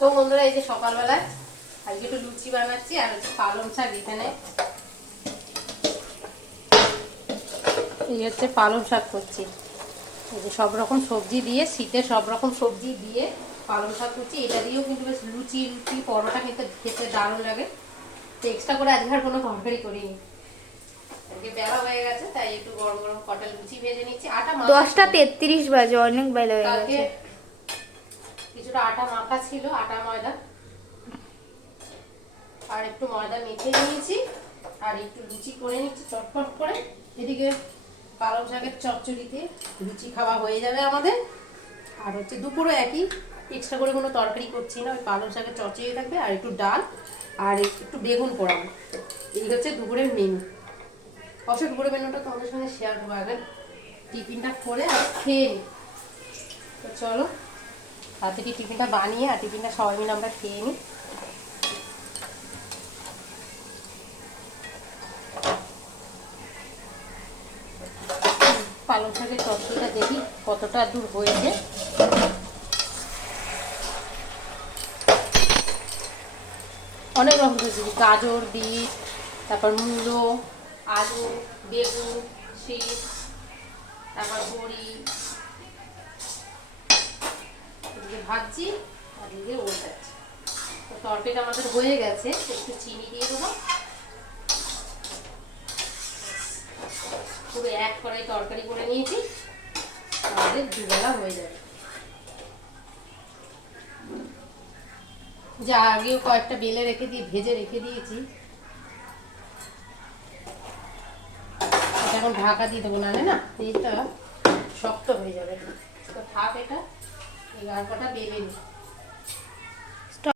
তো বন্ধুরা, এই যে সকালবেলায় আজকে একটু লুচি বানাচ্ছি আর হচ্ছে পালং শাক। এখানে এই হচ্ছে পালং শাক করছি। এই যে সব রকম সবজি দিয়ে, শীতে সব রকম সবজি দিয়ে পালং শাক করছি। এটা দিয়েও কিন্তু বেশ লুচি পরোটা কিন্তু খেতে দারুণ লাগে। তো এক্সট্রা করে আজকে আর কোনো তরকারি করিনি, আজকে বেলা হয়ে গেছে তাই একটু গরম গরম কটা লুচি ভেজে নিচ্ছি। আটা 10টা 33 বাজে, অনেক বেলা হয়ে গেছে। কিছুটা আটা মাখা ছিল, আটা ময়দা আর একটু ময়দা মেখে নিয়েছি আর একটু লুচি করে নিচ্ছি চটপট করে। এদিকে পালং শাকের চচ্চড়িতে লুচি খাওয়া হয়ে যাবে আমাদের। আর হচ্ছে দুপুরে একই, এক্সট্রা করে কোনো তরকারি করছি না, ওই পালং শাকের চচ্চড়ি থাকবে আর একটু ডাল আর একটু বেগুন পোড়াবো। এই হচ্ছে দুপুরের মেনু। অবশ্য দুপুরের মেনুটা তোমাদের সঙ্গে শেয়ার করবো, আগে টিফিনটা করে আর খেয়ে নিই। তো চলো তাড়াতাড়ি টিফিনটা বানিয়ে আর টিফিনটা সবাই মিলে আমরা খেয়ে নিই। পালং শাকের চচ্চড়িটা দেখি কতটা দূর হয়েছে। অনেক রকম দিয়েছি, গাজর, বিট, তারপর মূলো, আলু, বেগুন, শিম, তারপর বড়ি এদিকে ভাজছি আর এদিকে ওলটাচ্ছি। তো তরকারিটা আমাদের হয়ে গেছে, একটু চিনি দিয়ে দেবো। পুরো এক কড়াই তরকারি করে নিয়েছি, আমাদের দুবেলা হয়ে যাবে। যা আগেও কয়েকটা বেলে রেখে দিয়ে ভেজে রেখে দিয়েছি, এখন ঢাকা দিয়ে দেবো, না না এটা শক্ত হয়ে যাবে। তো থাক, এটা 11 কটা বেলে নিই।